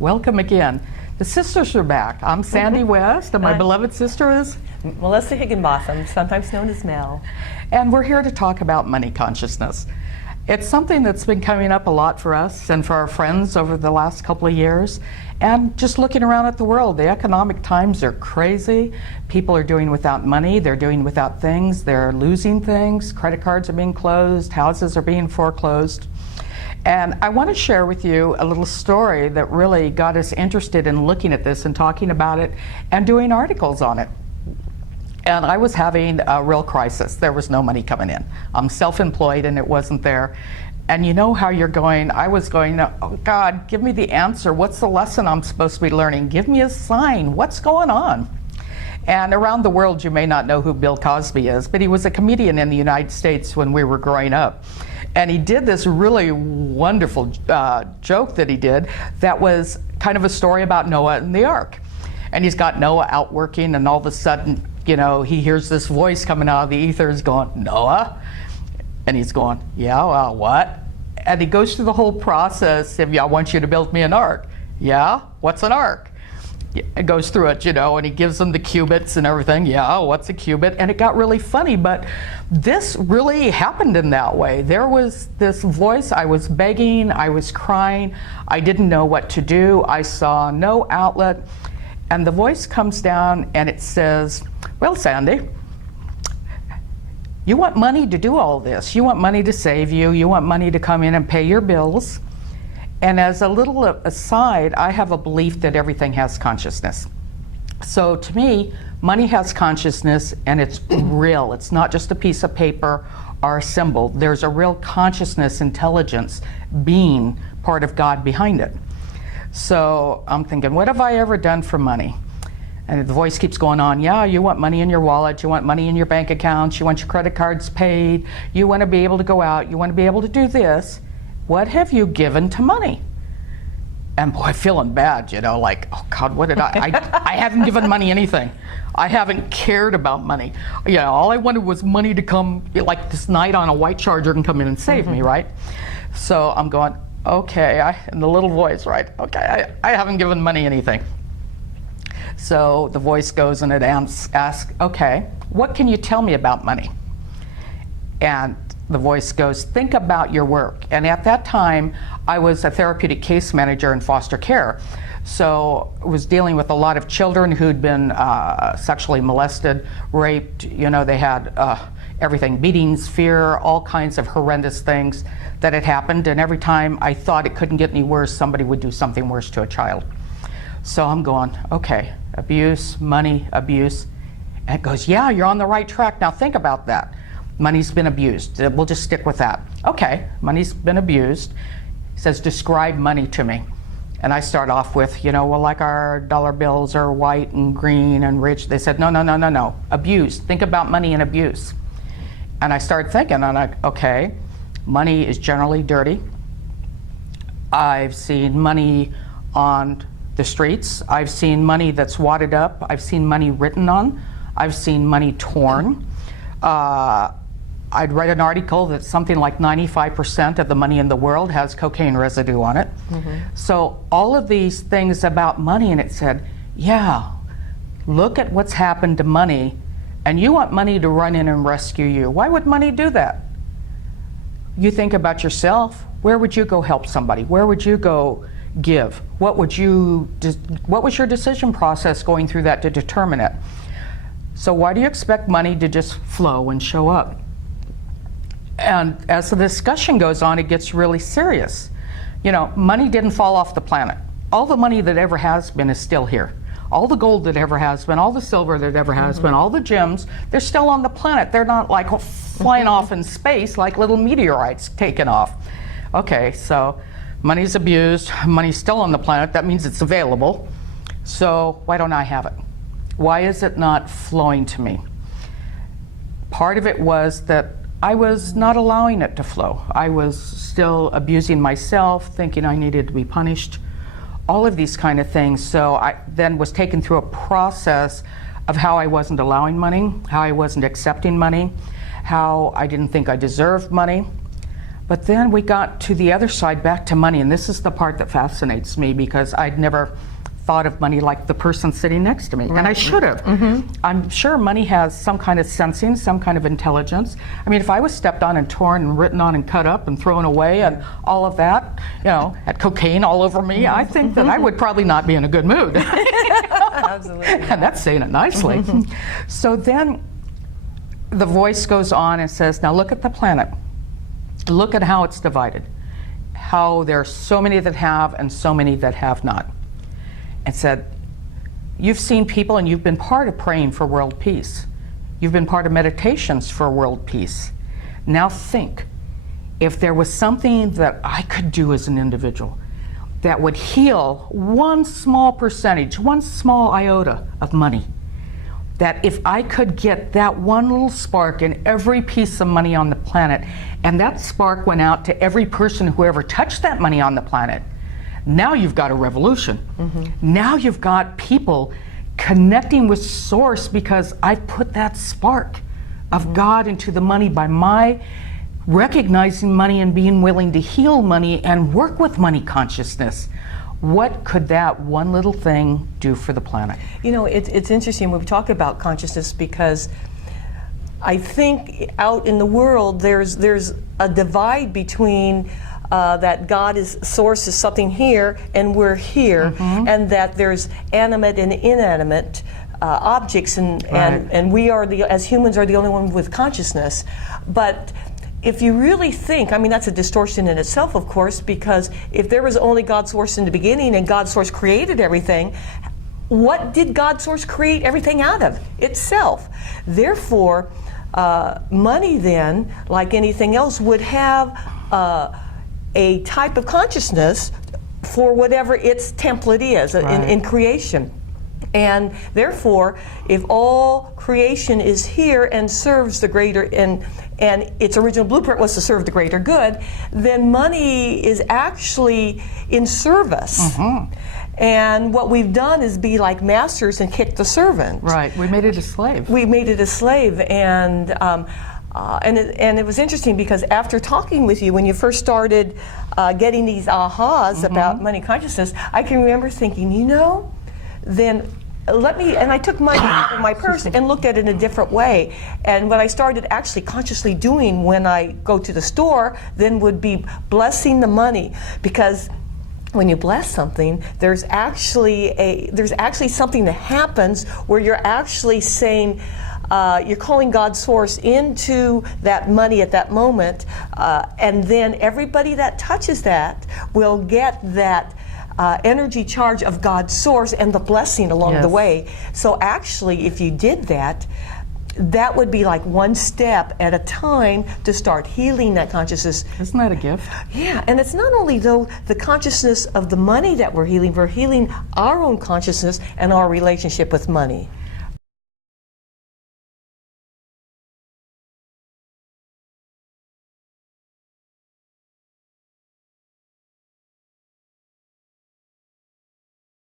Welcome again. The sisters are back. I'm Sandy West, and my beloved sister is Melissa Higginbotham, sometimes known as Mel. And we're here to talk about money consciousness. It's something that's been coming up a lot for us and for our friends over the last couple of years. And just looking around at the world, the economic times are crazy. People are doing without money, they're doing without things, they're losing things, credit cards are being closed, houses are being foreclosed. And I want to share with you a little story that really got us interested in looking at this and talking about it and doing articles on it. And I was having a real crisis. There was no money coming in. I'm self-employed and it wasn't there. And you know how you're going, I was going, oh God, give me the answer. What's the lesson I'm supposed to be learning? Give me a sign. What's going on? And around the world, you may not know who Bill Cosby is, but he was a comedian in the United States when we were growing up. And he did this really wonderful joke that he did that was kind of a story about Noah and the ark. And he's got Noah out working, and all of a sudden, you know, he hears this voice coming out of the ethers going, Noah? And he's going, yeah, well, what? And he goes through the whole process of, yeah, I want you to build me an ark. Yeah, what's an ark? It goes through it, you know, and he gives them the cubits and everything. Yeah, what's a cubit? And it got really funny, but this really happened in that way. There was this voice, I was begging, I was crying, I didn't know what to do, I saw no outlet, and the voice comes down and it says, well, Sandy, you want money to do all this. You want money to save you, you want money to come in and pay your bills. And as a little aside, I have a belief that everything has consciousness. So to me, money has consciousness and it's real. It's not just a piece of paper or a symbol. There's a real consciousness, intelligence, being, part of God behind it. So I'm thinking, what have I ever done for money? And the voice keeps going on, yeah, you want money in your wallet, you want money in your bank accounts, you want your credit cards paid, you want to be able to go out, you want to be able to do this. What have you given to money? And boy, feeling bad, you know, like, oh God, what did I haven't given money anything. I haven't cared about money. You know, all I wanted was money to come, like this knight on a white charger can come in and save me, right? So I'm going, okay, and the little voice, right? Okay, I haven't given money anything. So the voice goes and it asks, okay, what can you tell me about money? And the voice goes, think about your work. And at that time, I was a therapeutic case manager in foster care. So I was dealing with a lot of children who'd been sexually molested, raped, you know, they had everything, beatings, fear, all kinds of horrendous things that had happened. And every time I thought it couldn't get any worse, somebody would do something worse to a child. So I'm going, okay, abuse, money, abuse. And it goes, yeah, you're on the right track. Now think about that. Money's been abused. We'll just stick with that. Okay, money's been abused. He says, describe money to me. And I start off with, you know, well, like our dollar bills are white and green and rich. They said, no, abuse. Think about money and abuse. And I started thinking, and okay, money is generally dirty. I've seen money on the streets. I've seen money that's wadded up. I've seen money written on. I've seen money torn. I'd read an article that something like 95% of the money in the world has cocaine residue on it. So all of these things about money, and it said, yeah, look at what's happened to money, and you want money to run in and rescue you. Why would money do that? You think about yourself. Where would you go help somebody? Where would you go give? What was your decision process going through that to determine it? So why do you expect money to just flow and show up? And as the discussion goes on, it gets really serious. You know, money didn't fall off the planet. All the money that ever has been is still here. All the gold that ever has been, all the silver that ever has been, all the gems, they're still on the planet. They're not like flying off in space like little meteorites taking off. Okay, so money's abused, money's still on the planet, that means it's available. So why don't I have it? Why is it not flowing to me? Part of it was that I was not allowing it to flow. I was still abusing myself, thinking I needed to be punished, all of these kind of things. So I then was taken through a process of how I wasn't allowing money, how I wasn't accepting money, how I didn't think I deserved money. But then we got to the other side, back to money, and this is the part that fascinates me because I'd never thought of money like the person sitting next to me, and I should have. I'm sure money has some kind of sensing, some kind of intelligence. I mean, if I was stepped on and torn and written on and cut up and thrown away and all of that, you know, had cocaine all over me, I think that I would probably not be in a good mood. Absolutely. And that's saying it nicely. So then the voice goes on and says, now look at the planet. Look at how it's divided. How there are so many that have and so many that have not. And said, you've seen people and you've been part of praying for world peace. You've been part of meditations for world peace. Now think, if there was something that I could do as an individual that would heal one small percentage, one small iota of money, that if I could get that one little spark in every piece of money on the planet, and that spark went out to every person who ever touched that money on the planet, now you've got a revolution. Now you've got people connecting with Source because I put that spark of God into the money by my recognizing money and being willing to heal money and work with money consciousness. What could that one little thing do for the planet? You know, it's interesting when we talk about consciousness because I think out in the world there's a divide between that God is Source is something here and we're here, and that there's animate and inanimate objects, and we are as humans are the only one with consciousness. But if you really think, I mean, that's a distortion in itself, of course, because if there was only God Source in the beginning and God Source created everything, what did God Source create everything out of? Itself. Therefore, money then, like anything else, would have a type of consciousness for whatever its template is in creation. And therefore, if all creation is here and serves the greater, and its original blueprint was to serve the greater good, then money is actually in service. And what we've done is be like masters and kick the servant. Right, we made it a slave. We made it a slave, and it was interesting because after talking with you, when you first started getting these ahas about money consciousness, I can remember thinking, you know, then and I took money out of my purse and looked at it in a different way. And what I started actually consciously doing when I go to the store then would be blessing the money, because when you bless something, there's actually something that happens where you're actually saying, you're calling God's Source into that money at that moment, and then everybody that touches that will get that energy charge of God's Source and the blessing along the way. So actually, if you did that, that would be like one step at a time to start healing that consciousness. Isn't that a gift? Yeah, and it's not only though the consciousness of the money that we're healing our own consciousness and our relationship with money.